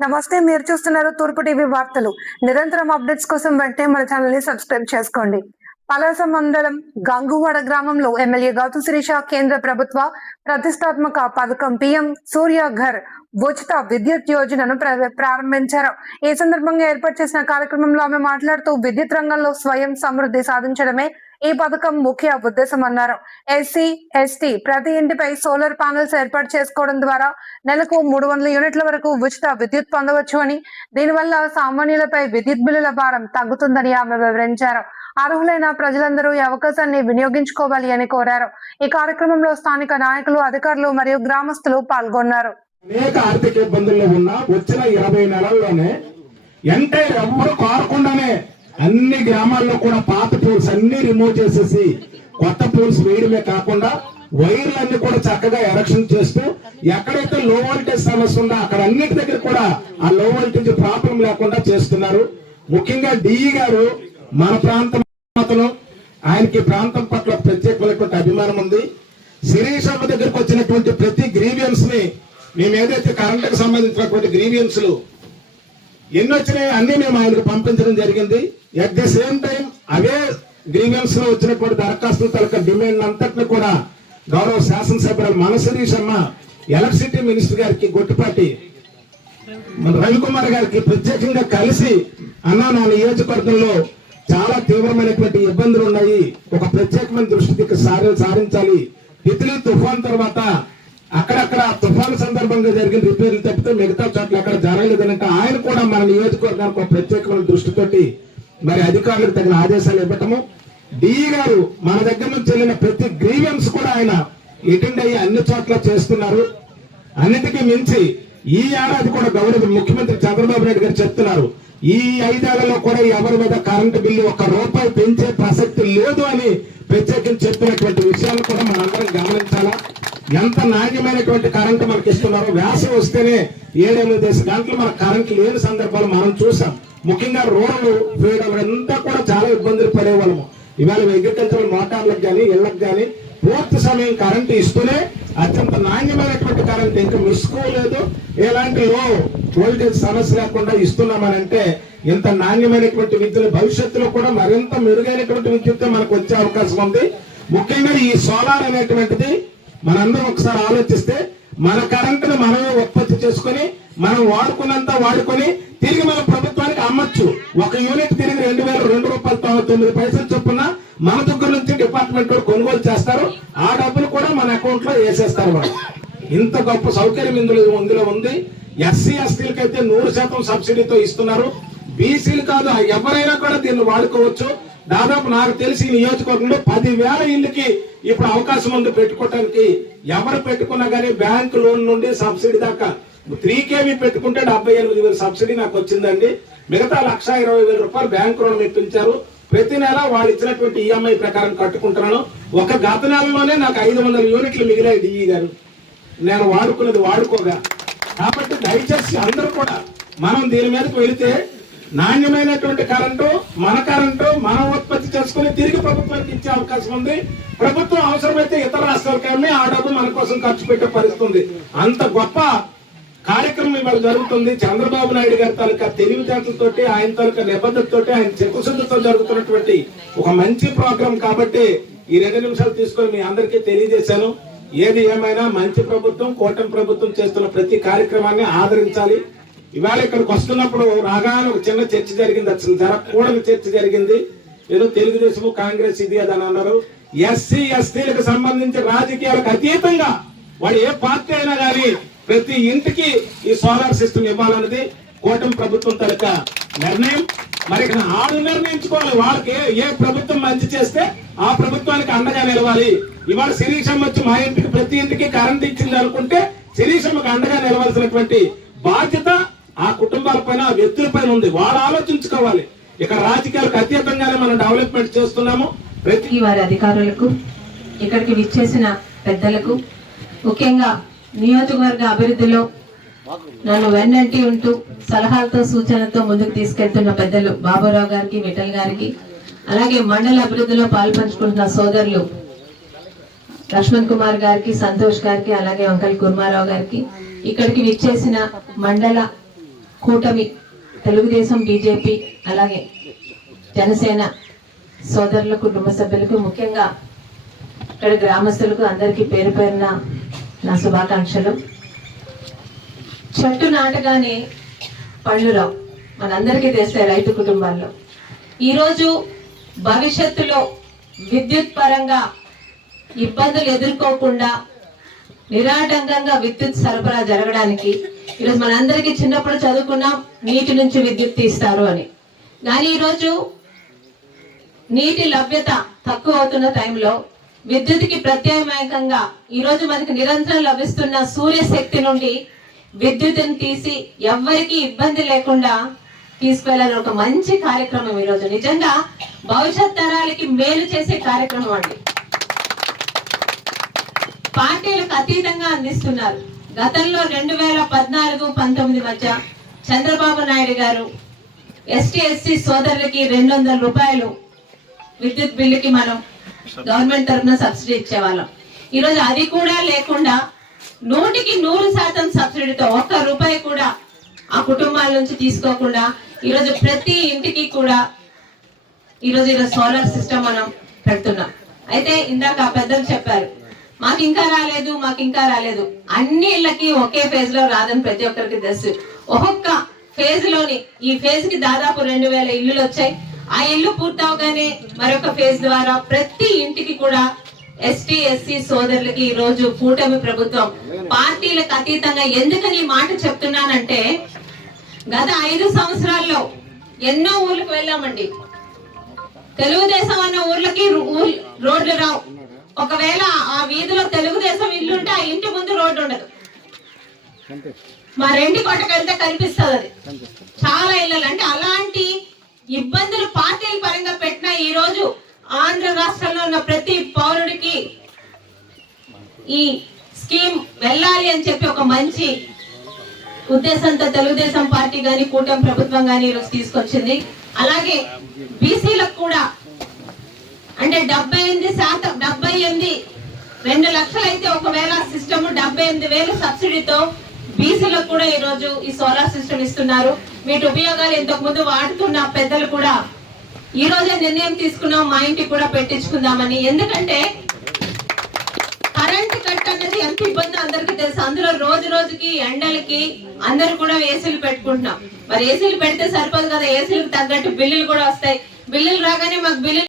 నమస్తే, మీరు చూస్తున్నారు తూర్పు టీవీ వార్తలు. నిరంతరం అప్డేట్స్ కోసం వెంటనే మన ఛానల్ ని సబ్స్క్రైబ్ చేసుకోండి. పలాస మండలం గంగువాడ గ్రామంలో ఎమ్మెల్యే గౌతు శిరీష కేంద్ర ప్రభుత్వ ప్రతిష్టాత్మక పథకం పిఎం సూర్య ఘర్ ఉచిత విద్యుత్ యోజనను ప్రారంభించారు. ఈ సందర్భంగా ఏర్పాటు చేసిన కార్యక్రమంలో ఆమె మాట్లాడుతూ విద్యుత్ రంగంలో స్వయం సమృద్ధి సాధించడమే ఈ పథకం ముఖ్య ఉద్దేశం అన్నారు. ఎస్సీ, ఎస్టీ ప్రతి ఇంటిపై సోలార్ ప్యానెల్స్ ఏర్పాటు చేసుకోవడం ద్వారా నెలకు 300 యూనిట్ల వరకు ఉచిత విద్యుత్ పొందవచ్చు అని, దీనివల్ల సామాన్యులపై విద్యుత్ బిల్లుల భారం తగ్గుతుందని ఆమె వివరించారు. అర్హులైన ప్రజలందరూ ఈ అవకాశాన్ని వినియోగించుకోవాలి అని కోరారు. ఈ కార్యక్రమంలో స్థానిక నాయకులు, అధికారులు మరియు గ్రామస్తులు పాల్గొన్నారు. అనేక ఆర్థిక ఇబ్బందుల్లో ఉన్న వచ్చిన 20 నెలల్లోనే ఎవరు కోరకుండానే అన్ని గ్రామాల్లో కూడా పాత పోల్స్ అన్ని రిమూవ్ చేసేసి కొత్త పోల్స్ వేయడమే కాకుండా వైర్లన్నీ కూడా చక్కగా ఎరక్షన్ చేస్తూ ఎక్కడైతే లో వోల్టేజ్ సమస్య ఉందో అక్కడ అన్నిటి దగ్గర కూడా ఆ లో వోల్టేజ్ ప్రాబ్లం లేకుండా చేస్తున్నారు. ముఖ్యంగా డిఈ గారు మన ప్రాంతం అతను, ఆయనకి ప్రాంతం పట్ల ప్రత్యేకమైనటువంటి అభిమానం ఉంది. శిరీషమ్మ దగ్గరకు వచ్చినటువంటి ప్రతి గ్రీవియన్స్ ని మేము ఏదైతే కరెంటుకు సంబంధించినటువంటి గ్రీవియన్స్లు ఎన్ని వచ్చినాయి అన్ని మేము ఆయనకు పంపించడం జరిగింది. At the same time away grievance లో వచ్చినటువంటి దరఖాస్తుల తలక డిమాండ్ అంతటిని కూడా గౌరవ శాసనసభ్యులు మన శిరీషమ్మ ఎలక్ట్రిసిటీ మినిస్టర్ గారికి, గొట్టిపాటి రవికుమార్ గారికి ప్రత్యేకంగా కలిసి అన్నా నా నియోజకవర్గంలో చాలా తీవ్రమైనటువంటి ఇబ్బందులు ఉన్నాయి, ఒక ప్రత్యేకమైన దృష్టికి సారించాలి. తిత్లీ తుఫాన్ తర్వాత అక్కడక్కడ తుఫాను సందర్భంగా జరిగిన రిపేర్లు తప్పితే మిగతా చోట్ల అక్కడ జరగలేదనంటే ఆయన కూడా మన నియోజకవర్గానికి ఒక ప్రత్యేకమైన దృష్టితోటి మరి అధికారులకు తగిన ఆదేశాలు ఇవ్వటము. డిఈ గారు మన దగ్గర నుంచి వెళ్ళిన ప్రతి గ్రీవెన్స్ కూడా ఆయన అటెండ్ అయ్యి అన్ని చోట్ల చేస్తున్నారు. అన్నిటికీ మించి ఈ ఏడాది కూడా గౌరవ ముఖ్యమంత్రి చంద్రబాబు నాయుడు గారు చెప్తున్నారు, ఈ 5 ఏళ్లలో కూడా ఎవరి మీద కరెంటు బిల్లు ₹1 పెంచే ప్రసక్తి లేదు అని ప్రత్యేకించి చెప్పినటువంటి విషయాలు కూడా మనందరం గమనించాలా. ఎంత నాణ్యమైనటువంటి కరెంటు మనకి ఇస్తున్నారు. వేసవి వస్తేనే 7-8 గంటలు మనకు కరెంటు లేని సందర్భాలు మనం చూసాం. ముఖ్యంగా రూరల్ ఫీడర్ అంతా కూడా చాలా ఇబ్బందులు పడేవాళ్ళము. ఇవాళ అగ్రికల్చరల్ మోటార్లకు కానీ ఇళ్లకు కానీ పూర్తి సమయం కరెంటు ఇస్తూనే అత్యంత నాణ్యమైనటువంటి కరెంటు, ఇంకా మిస్కోలేదు, ఎలాంటి లో వోల్టేజ్ సమస్య లేకుండా ఇస్తున్నామనంటే ఇంత నాణ్యమైనటువంటి విద్యుత్ భవిష్యత్తులో కూడా మరింత మెరుగైనటువంటి విద్యుత్ మనకు వచ్చే అవకాశం ఉంది. ముఖ్యంగా ఈ సోలార్ అనేటువంటిది మనందరం ఒకసారి ఆలోచిస్తే మన కరెంటును మనమే ఉత్పత్తి చేసుకుని మనం వాడుకున్నంత వాడుకొని తిరిగి మన ప్రభుత్వానికి అమ్మచ్చు. ఒక యూనిట్ తిరిగి ₹2,299 చొప్పున మన దగ్గర నుంచి డిపార్ట్మెంట్ కొనుగోలు చేస్తారు. ఆ డబ్బులు కూడా మన అకౌంట్ లో వేసేస్తారు. వాళ్ళు ఇంత గొప్ప సౌకర్యం ఇందులో ఉంది. ఎస్సీ ఎస్టీలకు అయితే 100% సబ్సిడీతో ఇస్తున్నారు. బీసీలు కాదు, ఎవరైనా కూడా దీన్ని వాడుకోవచ్చు. దాదాపు నాకు తెలిసి నియోజకవర్గంలో 10,000 ఇళ్ళకి ఇప్పుడు అవకాశం ఉంది పెట్టుకోవడానికి. ఎవరు పెట్టుకున్నా కానీ బ్యాంక్ లోన్ నుండి సబ్సిడీ దాకా 3 kV పెట్టుకుంటే 78,000 సబ్సిడీ నాకు వచ్చిందండి. మిగతా ₹1,20,000 బ్యాంక్ రుణం ఇప్పించారు. ప్రతి నెల వాళ్ళు ఇచ్చినటువంటి ఈఎంఐ ప్రకారం కట్టుకుంటున్నాను. ఒక గత నెలలోనే నాకు 500 యూనిట్లు మిగిలాయి డిఈ గారు, నేను వాడుకున్నది వాడుకోగా. కాబట్టి దయచేసి అందరూ కూడా మనం దీని మీదకి వెళితే నాణ్యమైనటువంటి కరెంటు మనం ఉత్పత్తి చేసుకుని తిరిగి ప్రభుత్వానికి ఇచ్చే అవకాశం ఉంది. ప్రభుత్వం అవసరమైతే ఇతర రాష్ట్రాలకు అమ్మి ఆ డబ్బు మన కోసం ఖర్చు పెట్టే పరిస్థితి ఉంది. అంత గొప్ప కార్యక్రమం ఇవాళ జరుగుతుంది. చంద్రబాబు నాయుడు గారి తాలూకా తెలివితేటలతోటి, ఆయన తాలూకా నిబద్ధతతోటి, ఆయన చిత్తశుద్ధితో జరుగుతున్నటువంటి ఒక మంచి ప్రోగ్రాం. కాబట్టి ఈ 2 నిమిషాలు తీసుకొని మీ అందరికీ తెలియజేశాను. ఏది ఏమైనా మంచి ప్రభుత్వం, కూటమి ప్రభుత్వం చేస్తున్న ప్రతి కార్యక్రమాన్ని ఆదరించాలి. ఇవాళ ఇక్కడికి వస్తున్నప్పుడు రాగానే ఒక చిన్న చర్చ జరిగింది, అసలు జరగకూడని చర్చ జరిగింది. ఏదో తెలుగుదేశం కాంగ్రెస్ ఇది అది అని అన్నారు. ఎస్సీ ఎస్టీలకు సంబంధించి రాజకీయాలకు అతీతంగా వాడు ఏ పార్టీ అయినా కానీ ప్రతి ఇంటికి ఈ సోలార్ సిస్టమ్ ఇవ్వాలన్నది కూటమి ప్రభుత్వం తాలూకా నిర్ణయం. మరి ఇక్కడ ఆడు నిర్ణయించుకోవాలి. వాళ్ళకి ఏ ప్రభుత్వం మంచి చేస్తే ఆ ప్రభుత్వానికి అండగా నిలవాలి. ఇవాళ శిరీషమ్మ వచ్చి మా ఇంటికి ప్రతి ఇంటికి కరెంట్ ఇచ్చింది అనుకుంటే శిరీషమ్మకి అండగా నిలవాల్సినటువంటి బాధ్యత ఆ కుటుంబాల పైన, ఆ వ్యక్తుల పైన ఉంది. వాళ్ళు ఆలోచించుకోవాలి. ఇక్కడ రాజకీయాలకు అతీతంగానే మనం డెవలప్మెంట్ చేస్తున్నాము. ప్రతి వారి అధికారులకు, ఇక్కడికి విచ్చేసిన పెద్దలకు, ముఖ్యంగా నియోజకవర్గ అభివృద్ధిలో నన్ను వెన్నంటి ఉంటూ సలహాలతో సూచనలతో ముందుకు తీసుకెళ్తున్న పెద్దలు బాబురావు గారికి, విఠల్ గారికి, అలాగే మండల అభివృద్ధిలో పాల్పంచుకుంటున్న సోదరులు లక్ష్మణ్ కుమార్ గారికి, సంతోష్ గారికి, అలాగే వంకల్ కుర్మారావు గారికి, ఇక్కడికి విచ్చేసిన మండల కూటమి తెలుగుదేశం, బీజేపీ, అలాగే జనసేన సోదరుల కుటుంబ సభ్యులకు, ముఖ్యంగా ఇక్కడ గ్రామస్తులకు అందరికీ పేరు పేరున నా శుభాకాంక్షలు. చెట్టు నాటగానే పళ్ళు రావు, మనందరికీ తెలిసే రైతు కుటుంబాల్లో. ఈరోజు భవిష్యత్తులో విద్యుత్ పరంగా ఇబ్బందులు ఎదుర్కోకుండా నిరాటంకంగా విద్యుత్ సరఫరా జరగడానికి ఈరోజు మనందరికీ చిన్నప్పుడు చదువుకున్నాం, నీటి నుంచి విద్యుత్ తీస్తారు అని. కానీ ఈరోజు నీటి లభ్యత తక్కువ అవుతున్న టైంలో విద్యుత్కి ప్రత్యామ్నాయంగా ఈరోజు మనకి నిరంతరం లభిస్తున్న సూర్యశక్తి నుండి విద్యుత్తుని తీసి ఎవ్వరికి ఇబ్బంది లేకుండా తీసుకువెళ్ళాలని ఒక మంచి కార్యక్రమం ఈరోజు. నిజంగా భవిష్యత్ తరాలకి మేలు చేసే కార్యక్రమం అండి. పార్టీలకు అతీతంగా అందిస్తున్నారు. గతంలో 2014-19 మధ్య చంద్రబాబు నాయుడు గారు ఎస్టీ ఎస్సీ సోదరులకి 200 రూపాయలు విద్యుత్ బిల్లుకి మనం గవర్నమెంట్ తరఫున సబ్సిడీ ఇచ్చేవాళ్ళం. ఈరోజు అది కూడా లేకుండా 100% సబ్సిడీతో ఒక్క రూపాయి కూడా ఆ కుటుంబాల నుంచి తీసుకోకుండా ఈరోజు ప్రతి ఇంటికి కూడా ఈరోజు సోలార్ సిస్టమ్ మనం పెడుతున్నాం. అయితే ఇందాక ఆ పెద్దలు చెప్పారు, మాకు ఇంకా రాలేదు. అన్ని ఇళ్ళకి ఒకే ఫేజ్ లో రాదని ప్రతి ఒక్కరికి తెలుసు. ఒక్కొక్క ఫేజ్ లోని ఈ ఫేజ్ కి దాదాపు 2000 ఇల్లులు వచ్చాయి. ఆ ఇల్లు పూర్తవగానే మరొక ఫేజ్ ద్వారా ప్రతి ఇంటికి కూడా ఎస్టీ ఎస్సీ సోదరులకి ఈ రోజు కూటమి ప్రభుత్వం పార్టీలకు అతీతంగా. ఎందుకని ఈ మాట చెప్తున్నానంటే, గత 5 సంవత్సరాల్లో ఎన్నో ఊర్లకు వెళ్ళామండి. తెలుగుదేశం అన్న ఊర్లకి రోడ్లు రావు. ఒకవేళ ఆ వీధిలో తెలుగుదేశం ఇల్లు ఉంటే ఆ ఇంటి ముందు రోడ్డు ఉండదు. మా రెండి కొట్టకెళ్తే కనిపిస్తుంది అది. చాలా ఇళ్ళు అంటే అలాంటి ఇబ్బందులు పార్టీల పరంగా పెట్టిన ఈ రోజు ఆంధ్ర రాష్ట్రంలో ఉన్న ప్రతి పౌరుడికి ఈ స్కీమ్ వెళ్ళాలి అని చెప్పి ఒక మంచి ఉద్దేశంతో తెలుగుదేశం పార్టీ గాని కూటమి ప్రభుత్వం గాని ఈరోజు తీసుకొచ్చింది. అలాగే బీసీలకు కూడా అంటే 78% 2 లక్షలు అయితే ఒకవేళ సిస్టమ్ 78,000 సబ్సిడీతో బీసీలకు కూడా ఈ రోజు ఈ సోలార్ సిస్టమ్ ఇస్తున్నారు. వీటి ఉపయోగాలు ఇంతకు ముందు వాడుతున్న పెద్దలు కూడా ఈ రోజే నిర్ణయం తీసుకున్నాం, మా ఇంటికి కూడా పెట్టించుకుందామని. ఎందుకంటే కరెంట్ కట్ అనేది ఎంత ఇబ్బందో అందరికీ తెలుసు. అందులో రోజుకి ఎండలకి అందరూ కూడా ఏసీలు పెట్టుకుంటున్నాం. మరి ఏసీలు పెడితే సరిపోదు కదా, ఏసీలకు తగ్గట్టు బిల్లులు కూడా వస్తాయి. బిల్లులు రాగానే మాకు బిల్లులు